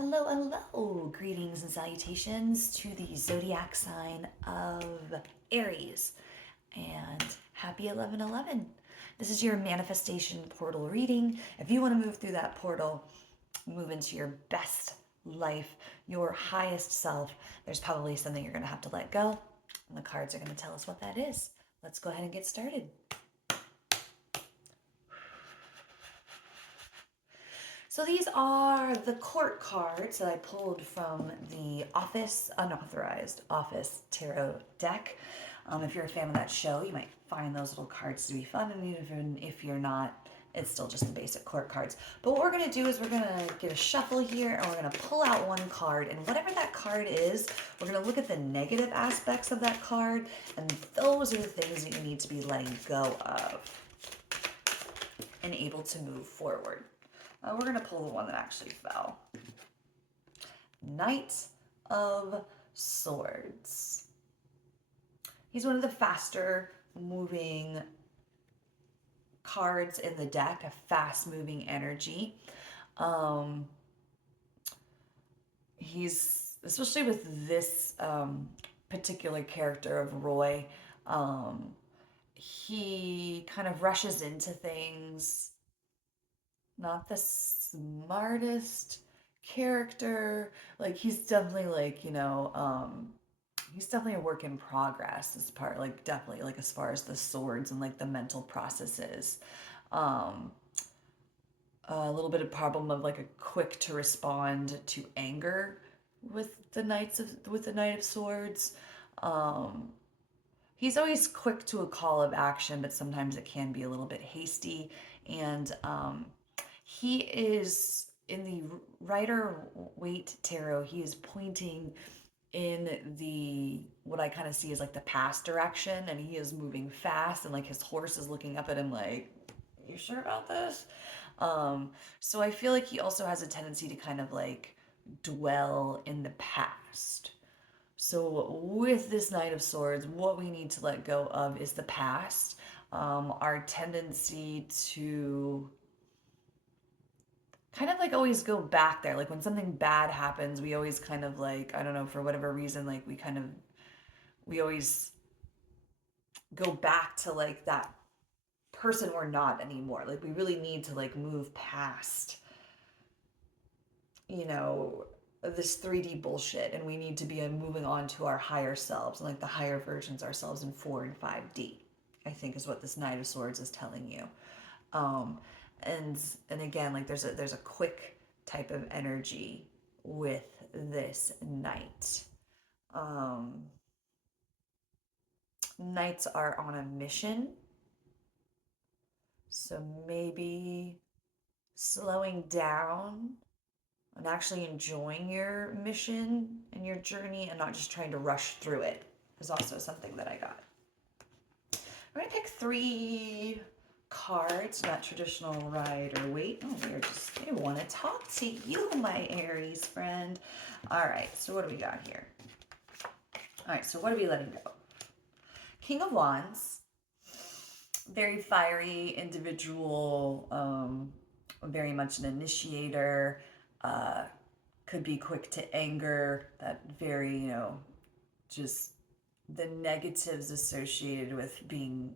Hello, hello. Greetings and salutations to the zodiac sign of Aries. And happy 11/11. This is your manifestation portal reading. If you want to move through that portal, move into your best life, your highest self, there's probably something you're going to have to let go. And the cards are going to tell us what that is. Let's go ahead and get started. So these are the court cards that I pulled from the Unauthorized Office Tarot deck. If you're a fan of that show, you might find those little cards to be fun, and even if you're not, it's still just the basic court cards. But what we're going to do is we're going to get a shuffle here, and we're going to pull out one card, and whatever that card is, we're going to look at the negative aspects of that card, and those are the things that you need to be letting go of and able to move forward. We're going to pull the one that actually fell. Knight of Swords. He's one of the faster moving cards in the deck, a fast moving energy. He's, especially with this particular character of Roy, he kind of rushes into things. Not the smartest character. Like he's definitely like, he's definitely a work in progress as part, like definitely like as far as the swords and like the mental processes. Um a little bit of problem of like a quick to respond to anger with the Knight of Swords. Um he's always quick to a call of action, but sometimes it can be a little bit hasty. And he is in the Rider-Waite tarot. He is pointing in the what I kind of see as like the past direction, and he is moving fast, and like his horse is looking up at him like, "You sure about this?" So I feel like he also has a tendency to kind of like dwell in the past. So with this Knight of Swords, what we need to let go of is the past. Our tendency to kind of like always go back there. Like when something bad happens, we always kind of like, I don't know, for whatever reason, like we always go back to like that person we're not anymore. Like we really need to like move past, you know, this 3D bullshit, and we need to be moving on to our higher selves and like the higher versions ourselves in 4 and 5D, I think is what this Knight of Swords is telling you. Um, and again, like there's a quick type of energy with this knight. Um, Knights are on a mission, so maybe slowing down and actually enjoying your mission and your journey and not just trying to rush through it is also something that I got. I'm gonna pick 3 cards, not traditional Rider-Waite. Oh, they want to talk to you, my Aries friend. All right, so what do we got here? All right, so what are we letting go? King of Wands, very fiery individual, very much an initiator, could be quick to anger, that very, just the negatives associated with being,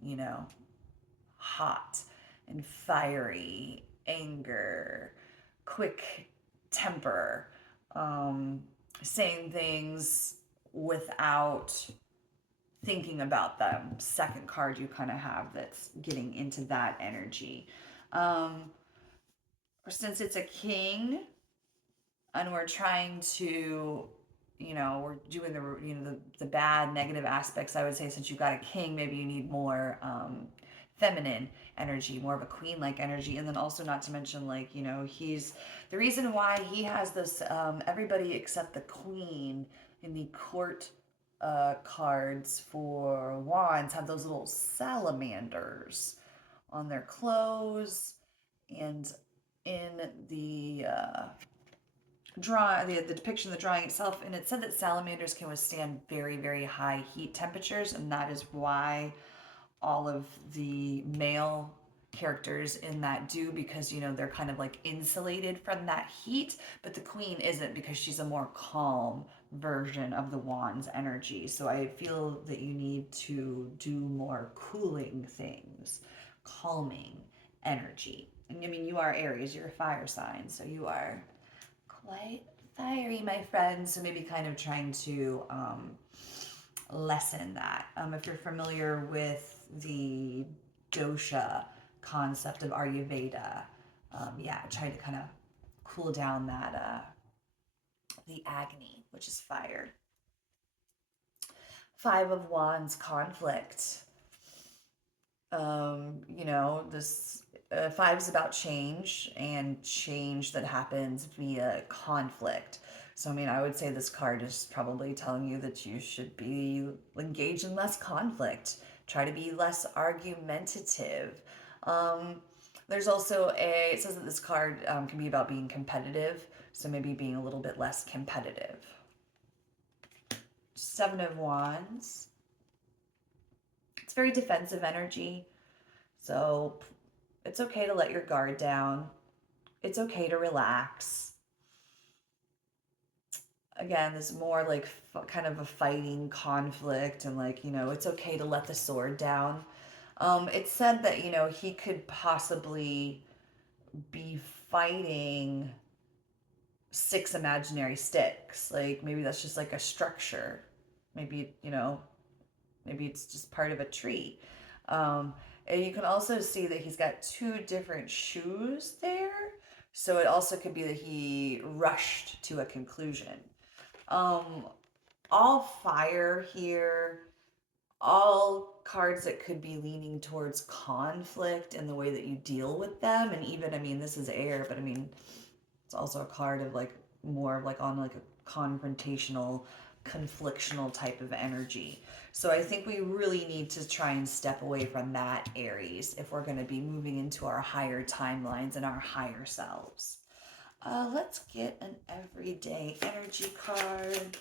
hot and fiery, anger, quick temper, saying things without thinking about them. Second card you kind of have that's getting into that energy. Since it's a king and we're trying to, we're doing the bad negative aspects, I would say since you got a king, maybe you need more feminine energy, more of a queen like energy. And then also, not to mention, like, he's the reason why he has this everybody except the queen in the court cards for wands have those little salamanders on their clothes, and in the the depiction of the drawing itself, and it said that salamanders can withstand very, very high heat temperatures, and that is why all of the male characters in that do, because they're kind of like insulated from that heat, but the queen isn't, because she's a more calm version of the wand's energy. So I feel that you need to do more cooling things, calming energy. And I mean, you are Aries, you're a fire sign, so you are quite fiery, my friend. So maybe kind of trying to lessen that. If you're familiar with the dosha concept of Ayurveda, yeah, try to kind of cool down that the Agni, which is fire. Five of Wands, conflict. This five is about change, and change that happens via conflict. So, I mean, I would say this card is probably telling you that you should be engaged in less conflict. Try to be less argumentative. Um, there's also it says that this card can be about being competitive. So maybe being a little bit less competitive. Seven of Wands. It's very defensive energy. So it's okay to let your guard down. It's okay to relax. Again, this more like kind of a fighting conflict, and like, it's okay to let the sword down. It said that, he could possibly be fighting six imaginary sticks. Like maybe that's just like a structure. Maybe, maybe it's just part of a tree. And you can also see that he's got two different shoes there. So it also could be that he rushed to a conclusion. Um, all fire here, all cards that could be leaning towards conflict and the way that you deal with them. And even, I mean, this is air, but I mean, it's also a card of like more of like on like a confrontational, conflictional type of energy. So I think we really need to try and step away from that, Aries, if we're going to be moving into our higher timelines and our higher selves. Let's get an everyday energy card.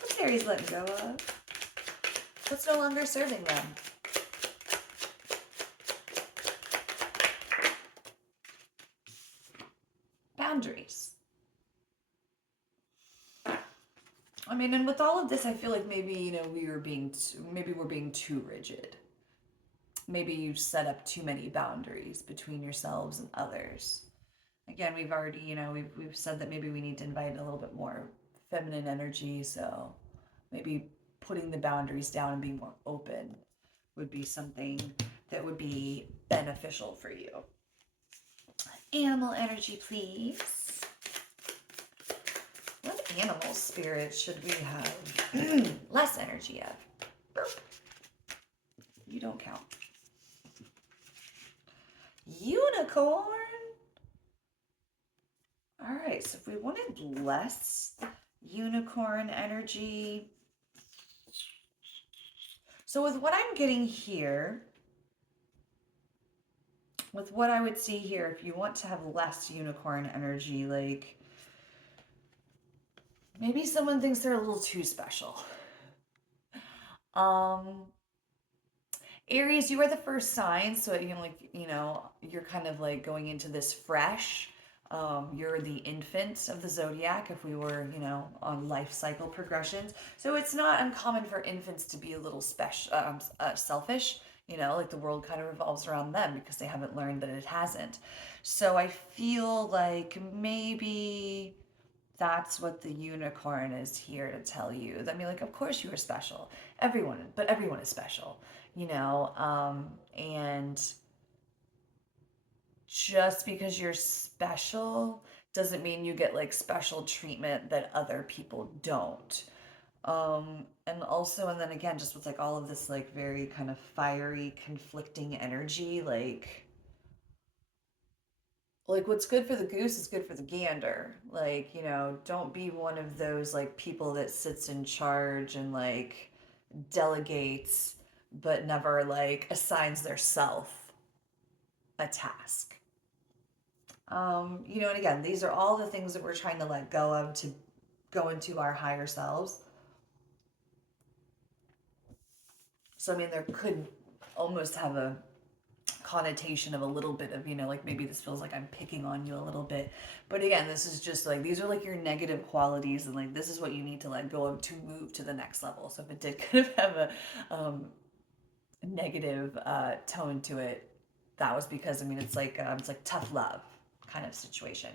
What's Aries letting go of? What's no longer serving them? Boundaries. I mean, and with all of this, I feel like maybe, maybe we're being too rigid. Maybe you set up too many boundaries between yourselves and others. Again, we've already, we've said that maybe we need to invite a little bit more feminine energy. So maybe putting the boundaries down and being more open would be something that would be beneficial for you. Animal energy, please. What animal spirit should we have less energy of? Burp. You don't count. Unicorn. All right, so if we wanted less unicorn energy. So with what I'm getting here, with what I would see here, if you want to have less unicorn energy, like maybe someone thinks they're a little too special. Aries, you are the first sign, so you're kind of like going into this fresh. You're the infant of the zodiac if we were, on life cycle progressions. So it's not uncommon for infants to be a little selfish. Like the world kind of revolves around them because they haven't learned that it hasn't. So I feel like maybe that's what the unicorn is here to tell you. I mean, like, of course you are special. Everyone is special, and just because you're special doesn't mean you get like special treatment that other people don't. And also, and then again, just with like all of this like very kind of fiery, conflicting energy, like what's good for the goose is good for the gander. Like, don't be one of those like people that sits in charge and like delegates but never like assigns their self a task. And again, these are all the things that we're trying to let go of to go into our higher selves. So I mean, there could almost have a connotation of a little bit of, like maybe this feels like I'm picking on you a little bit. But again, this is just like, these are like your negative qualities, and like this is what you need to let go of to move to the next level. So if it did kind of have a negative tone to it, that was because, I mean, it's like tough love kind of situation.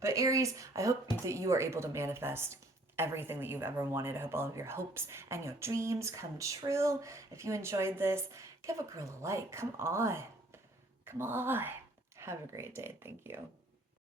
But Aries, I hope that you are able to manifest everything that you've ever wanted. I hope all of your hopes and your dreams come true. If you enjoyed this, give a girl a like. Come on. Come on. Have a great day. Thank you.